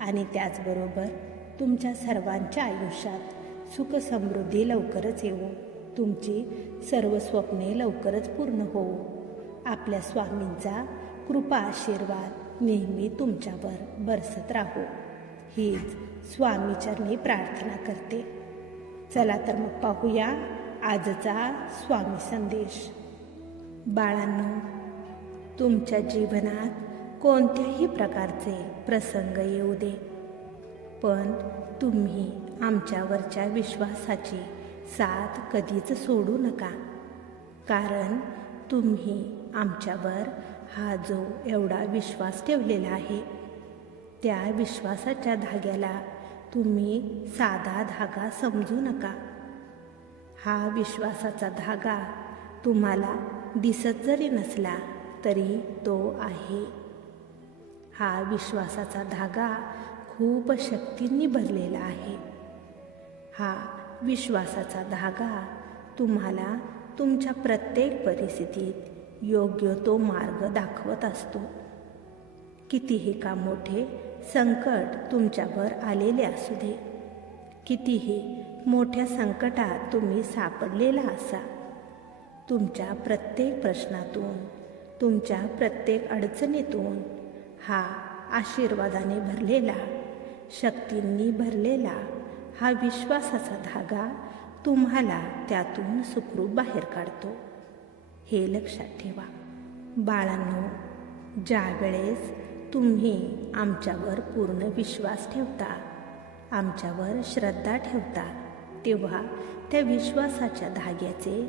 आणि त्याचबरोबर तुमच्या सर्वांच्या आयुष्यात सुख समृद्धी लवकरच येवो. तुमची सर्व स्वप्ने लवकरच पूर्ण होवो. आपल्या स्वामींचा कृपा आशीर्वाद नेहमी तुमच्यावर बरसत राहो. हीच स्वामीचरणी प्रार्थना करते. चला तर मग पाहूया आजचा स्वामी संदेश. बाळांनो तुमच्या जीवनात कोणत्याही प्रकारचे प्रसंग येऊ दे. पण तुम्ही आमच्यावरच्या विश्वासाची साथ कधीच सोडू नका. कारण तुम्ही आमच्यावर हा जो एवढा विश्वास ठेवलेला आहे त्या विश्वासाच्या धाग्याला तुम्ही साधा धागा समजू नका. हा विश्वासाचा धागा तुम्हाला दिसत जरी नसला तरी तो आहे. हा विश्वासाचा धागा खूप शक्तींनी भरलेला आहे. हा विश्वासाचा धागा तुम्हाला तुमच्या प्रत्येक परिस्थितीत योग्य तो मार्ग दाखवत असतो. कितीही का मोठे संकट तुमच्यावर आलेले असू दे कितीही मोठ्या संकटात तुम्ही सापडलेला असा तुमच्या प्रत्येक प्रश्नातून तुमच्या प्रत्येक अडचणीतून हा आशीर्वादाने भरलेला शक्तींनी भरलेला हा विश्वासाचा धागा तुम्हाला त्यातून सुखरूप बाहेर काढतो. हे लक्षात ठेवा. बाळांनो ज्या वेळेस तुम्ही आमच्यावर पूर्ण विश्वास ठेवता आमच्यावर श्रद्धा ठेवता तेव्हा त्या विश्वासाच्या धाग्याचे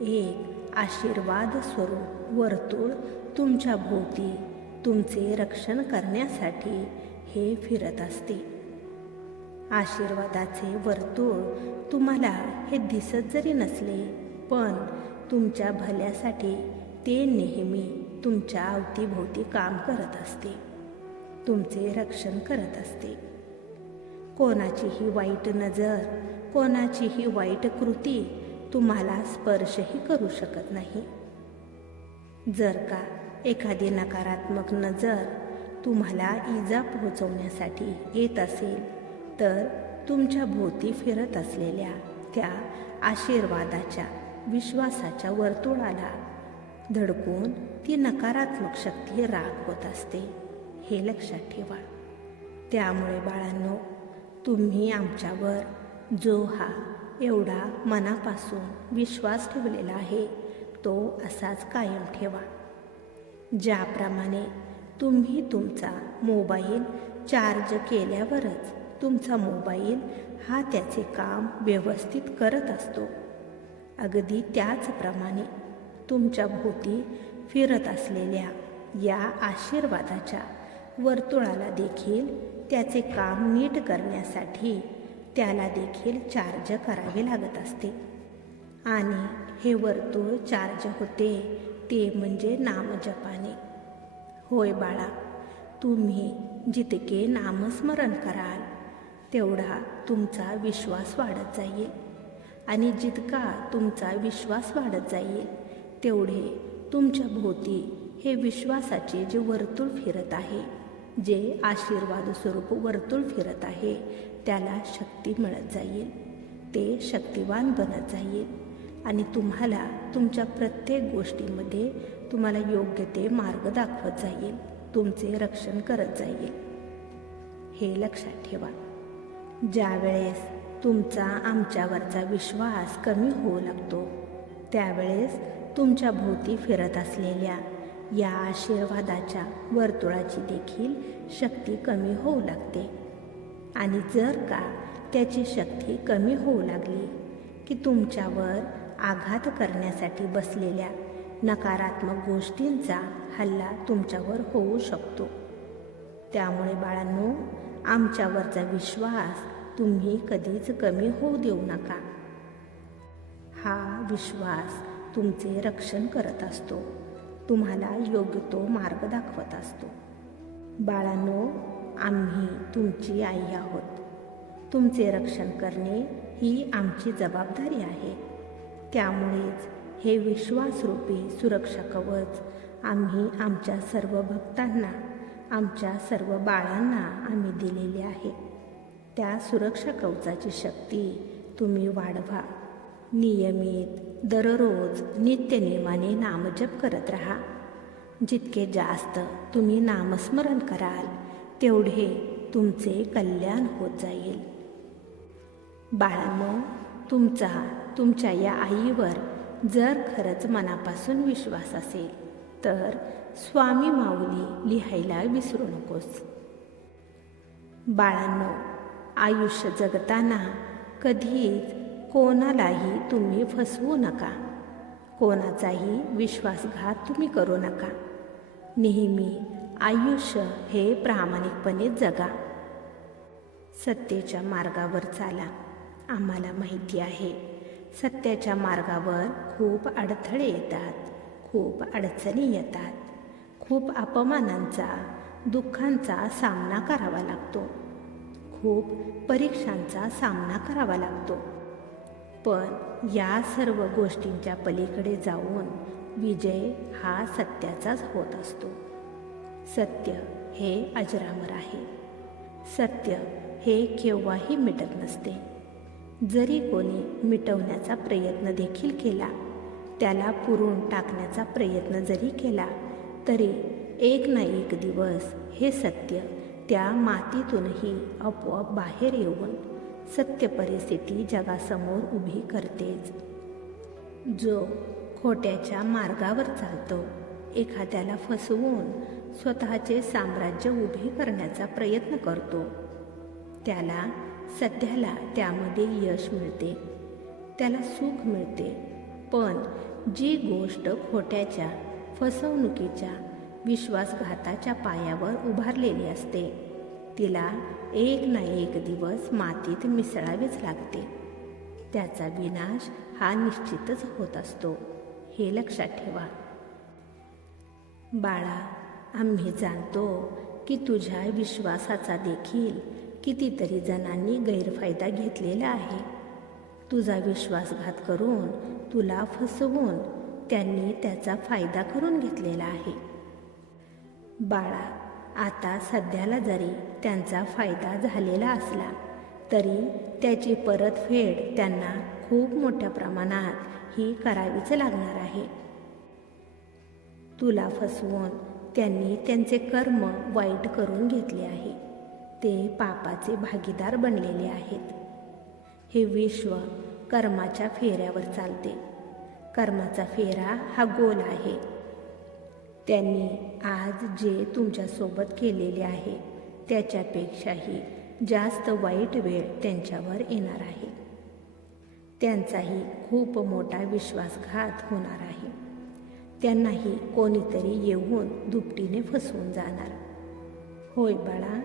एक आशीर्वाद स्वरूप वर्तुळ तुमच्या भोवती तुमचे रक्षण करण्यासाठी हे फिरत असते. आशीर्वादाचे वर्तुळ तुम्हाला हे दिसत जरी नसले पण तुमच्या भल्यासाठी ते नेहमी तुमच्या अवतीभोवती काम करत असते. तुमचे रक्षण करत असते. कोणाचीही वाईट नजर कोणाचीही वाईट कृती तुम्हाला स्पर्शही करू शकत नाही. जर का एखादी नकारात्मक नजर तुम्हाला इजा पोहोचवण्यासाठी येत असेल तर तुमच्या भोवती फिरत असलेल्या त्या आशीर्वादाच्या विश्वासाच्या वर्तुळाला धडकून ती नकारात्मक शक्ती राग होत असते हे लक्षात ठेवा. त्यामुळे बाळांनो तुम्ही आमच्यावर जो हा एवढा मनापासून विश्वास ठेवलेला आहे तो असाच कायम ठेवा. ज्याप्रमाणे तुम्ही तुमचा मोबाईल चार्ज केल्यावरच तुमचा मोबाईल हा त्याचे काम व्यवस्थित करत असतो. अगदी त्याचप्रमाणे तुमच्या भोवती फिरत असलेल्या या आशीर्वादाच्या वर्तुळाला देखील त्याचे काम नीट करण्यासाठी त्याला देखील चार्ज करावे लागत असते. आणि हे वर्तुळ चार्ज होते ते म्हणजे नामजपाने. होय बाळा तुम्ही जितके नामस्मरण कराल तेवढा तुमचा विश्वास वाढत जाईल. आणि जितका तुमचा विश्वास वाढत जाईल तेवढे तुमच्या भोवती हे विश्वासाचे जे वर्तुळ फिरत आहे जे आशीर्वाद स्वरूप वर्तुळ फिरत आहे त्याला शक्ती मिळत जाईल. ते शक्तिवान बनत जाईल. आणि तुम्हाला तुमच्या प्रत्येक गोष्टीमध्ये तुम्हाला योग्य ते मार्ग दाखवत जाईल. तुमचे रक्षण करत जाईल. हे लक्षात ठेवा. ज्यावेळेस तुमचा आमच्यावरचा विश्वास कमी होऊ लागतो त्यावेळेस तुमच्या भोवती फिरत असलेल्या या आशीर्वादाच्या वर्तुळाची देखील शक्ती कमी होऊ लागते. आणि जर का त्याची शक्ती कमी होऊ लागली की तुमच्यावर आघात करण्यासाठी बसलेल्या नकारात्मक गोष्टींचा हल्ला तुमच्यावर होऊ शकतो. त्यामुळे बाळांनो आमच्यावरचा विश्वास तुम्ही कधीच कमी होऊ देऊ नका. हा विश्वास तुमचे रक्षण करत असतो. तुम्हाला योग्य तो मार्ग दाखवत असतो. बाळांनो आम्ही तुमची आई आहोत. तुमचे रक्षण करणे ही आमची जबाबदारी आहे. त्यामुळेच हे विश्वासरूपी सुरक्षा कवच आम्ही आमच्या सर्व भक्तांना आमच्या सर्व बाळांना आम्ही दिलेले आहे. त्या सुरक्षा कवचाची शक्ती तुम्ही वाढवा. नियमित दररोज नित्यनेमाने नामजप करत राहा. जितके जास्त तुम्ही नामस्मरण कराल तेवढे तुमचे कल्याण होत जाईल. बाळांनो तुमचा तुमच्या या आईवर जर खरंच मनापासून विश्वास असेल तर स्वामी माऊली लिहायला विसरू नकोस. बाळांनो आयुष्य जगताना कधीच कोणालाही तुम्ही फसवू नका. कोणाचाही विश्वासघात तुम्ही करू नका. नेहमी आयुष्य हे प्रामाणिकपणे जगा. सत्तेच्या मार्गावर चाला. आम्हाला माहिती आहे सत्याच्या मार्गावर खूप अडथळे येतात खूप अडचणी येतात. खूप अपमानांचा दुःखांचा सामना करावा लागतो. खूप परीक्षांचा सामना करावा लागतो. पण या सर्व गोष्टींच्या पलीकडे जाऊन विजय हा सत्याचाच होत असतो. सत्य हे अजरामर आहे. सत्य हे केव्हाही मिटत नसते. जरी कोणी मिटवण्याचा प्रयत्न देखील केला त्याला पुरून टाकण्याचा प्रयत्न जरी केला तरी एक ना एक दिवस हे सत्य त्या मातीतूनही आपोआप बाहेर येऊन सत्य परिस्थिती जगासमोर उभी करतेच. जो खोट्याच्या मार्गावर चालतो एखाद्याला फसवून स्वतःचे साम्राज्य उभे करण्याचा प्रयत्न करतो त्याला सध्याला त्यामध्ये यश मिळते. त्याला सुख मिळते. पण जी गोष्ट खोट्याच्या फसवणुकीच्या विश्वासघाताच्या पायावर उभारलेली असते तिला एक ना एक दिवस मातीत मिसळावेच लागते. त्याचा विनाश हा निश्चितच होत असतो. हे लक्षात ठेवा. बाळा आम्ही जाणतो की तुझ्या विश्वासाचा देखील कितीतरी जणांनी गैरफायदा घेतलेला आहे. तुझा विश्वासघात करून तुला फसवून त्यांनी त्याचा फायदा करून घेतलेला आहे. बाळा आता सध्याला जरी त्यांचा फायदा झालेला असला तरी त्याची परतफेड त्यांना खूप मोठ्या प्रमाणात ही करावीच लागणार आहे. तुला फसवून त्यांनी त्यांचे कर्म वाईट करून घेतले आहे. ते पापाचे भागीदार बनलेले आहेत. हे विश्व कर्माच्या फेऱ्यावर चालते. कर्माचा फेरा हा गोल आहे. त्यांनी आज जे तुमच्यासोबत केलेले आहे त्याच्यापेक्षाही जास्त वाईट वेळ त्यांच्यावर येणार आहे. त्यांचाही खूप मोठा विश्वासघात होणार आहे. त्यांनाही कोणीतरी येऊन दुपटीने फसवून जाणार. होय बाळा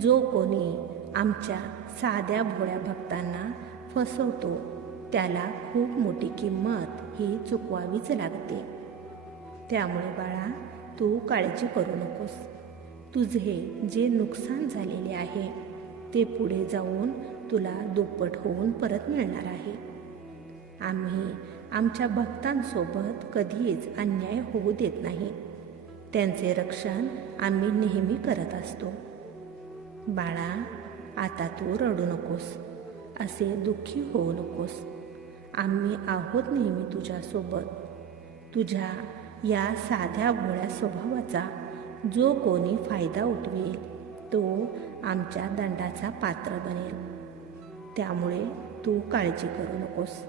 जो कोणी आमच्या साध्या भोळ्या भक्तांना फसवतो त्याला खूप मोठी किंमत ही चुकवावीच लागते. त्यामुळे बाळा तू काळजी करू नकोस. तुझे जे नुकसान झालेले आहे ते पुढे जाऊन तुला दुप्पट होऊन परत मिळणार आहे. आम्ही आमच्या भक्तांसोबत कधीच अन्याय होऊ देत नाही. त्यांचे रक्षण आम्ही नेहमी करत असतो. बाळा आता तू रडू नकोस. असे दुःखी होऊ नकोस. आम्ही आहोत नेहमी तुझ्यासोबत. तुझ्या या साध्या भोळ्या स्वभावाचा जो कोणी फायदा उठवेल तो आमच्या दंडाचा पात्र बनेल. त्यामुळे तू काळजी करू नकोस.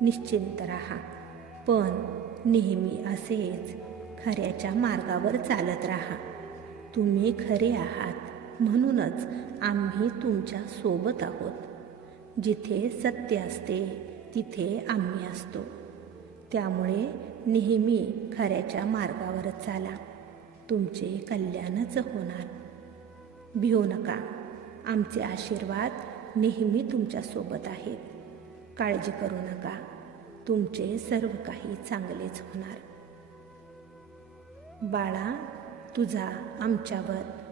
निश्चिंत राहा. पण नेहमी असेच खऱ्याच्या मार्गावर चालत राहा. तुम्ही खरे आहात. म्हणूनच आम्ही तुमच्यासोबत आहोत. जिथे सत्य असते तिथे आम्ही असतो. त्यामुळे नेहमी खऱ्याच्या मार्गावर चाला. तुमचे कल्याणच होणार. भिऊ नका. आमचे आशीर्वाद नेहमी तुमच्यासोबत आहेत. काळजी करू नका. तुमचे सर्व काही चांगलेच होणार. बाळा तुझा आमच्यावर